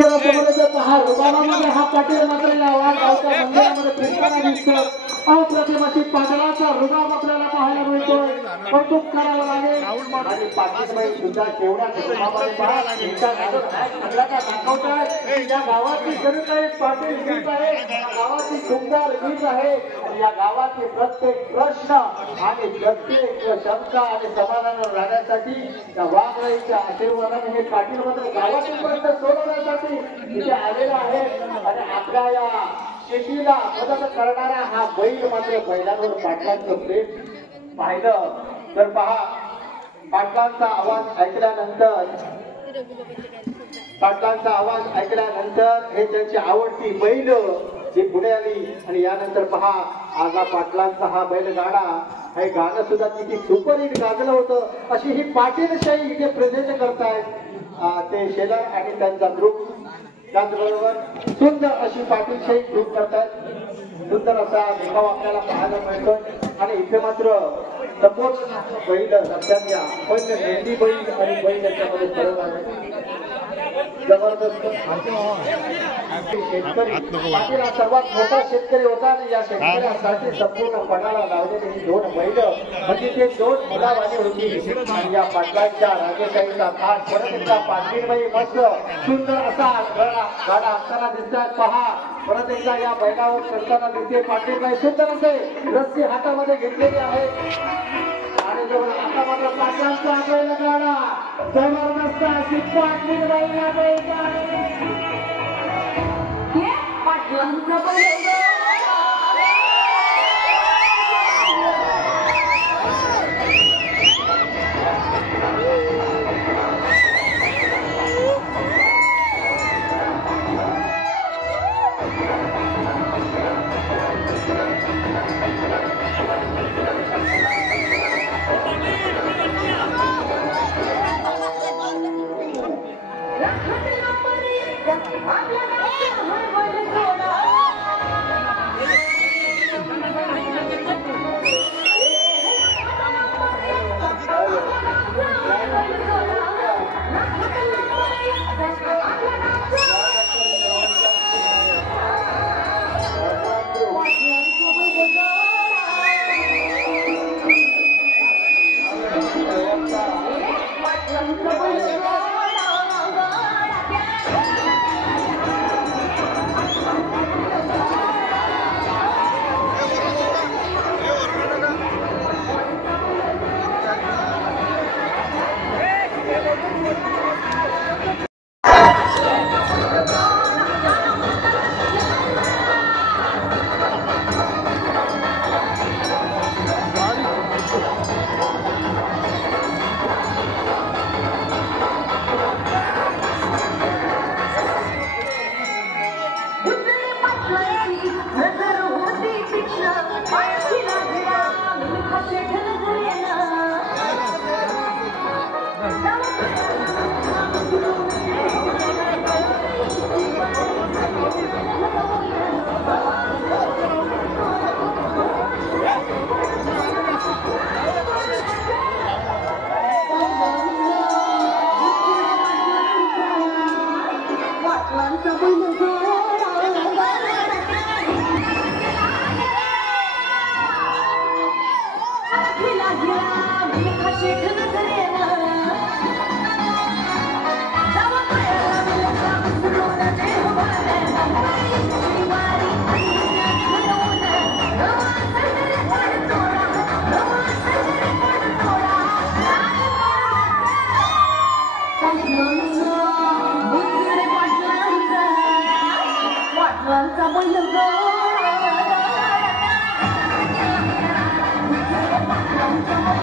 पहा रुबाबामध्ये हा पाटील मात्र या गावच्या मंदिरामध्ये फिरताना दिसतो. अप्रतिमाची पाटलाचा रुबाब आपल्याला पाहायला मिळतोय. कौतुक करावं लागेल. आणि पाटीलबाई सुद्धा तेवढ्या रुबाबामध्ये पहा दाखवताय या गावाची जरी काही पाटील गीत आहे, या गावाची सुंदर गीत आहे. आणि या गावाचे प्रत्येक प्रश्न आणि प्रत्येक शंका आणि समाधान राहण्यासाठी त्या वाघराईच्या आशीर्वादाने हे पाटील मात्र गावातील प्रश्न सोडवण्यासाठी इथे आलेला आहे. आणि आपल्या या शेतीला मदत करणारा हा बैल मात्र बैलांवर पाटलांचं प्रेम पाहिलं तर पहा. पाटलांचा आवाज ऐकल्यानंतर हे त्यांची आवडती बैल जी पुढे आली. आणि यानंतर पहा आजा पाटलांचा हा बैलगाडा हे गाणं सुद्धा किती सुपरहिट गाजलं होतं. अशी ही पाटीलशाही इथे प्रेझेंट करतायत ते शेलर आणि त्यांचा ग्रुप. त्याचबरोबर सुंदर अशी पाटीलशाही ग्रुप करतायत. सुंदर असा देखाव आपल्याला पाहायला मिळतो. आणि इथे मात्र संपूर्ण बैल लक्षात घ्या. पण मेंढी बैल आणि बैल याच्यामध्ये फरक आहे. जबरदस्त शेतकरी पाटील हा सर्वात मोठा शेतकरी होता. आणि या शेतकऱ्यासाठी संपूर्ण पणाला लावलेली ही दोन बैल म्हणजे ते दोन मुलावाणी होती. आणि या पाटलांच्या राजेशाहीचा खास परत एकदा पाटीलबाई मस्त सुंदर असा गाडा असताना दिसतात. पहा परत एकदा या बैलावर चढताना दिसते पाटीलबाई. सुंदर असे रस्सी हातामध्ये घेतलेली आहे. आणि जो आता मात्र पाटलांचा बैलगाडा जबरदस्त अशी पाटीलबाई पाटलांचा बैलगाडा Come on.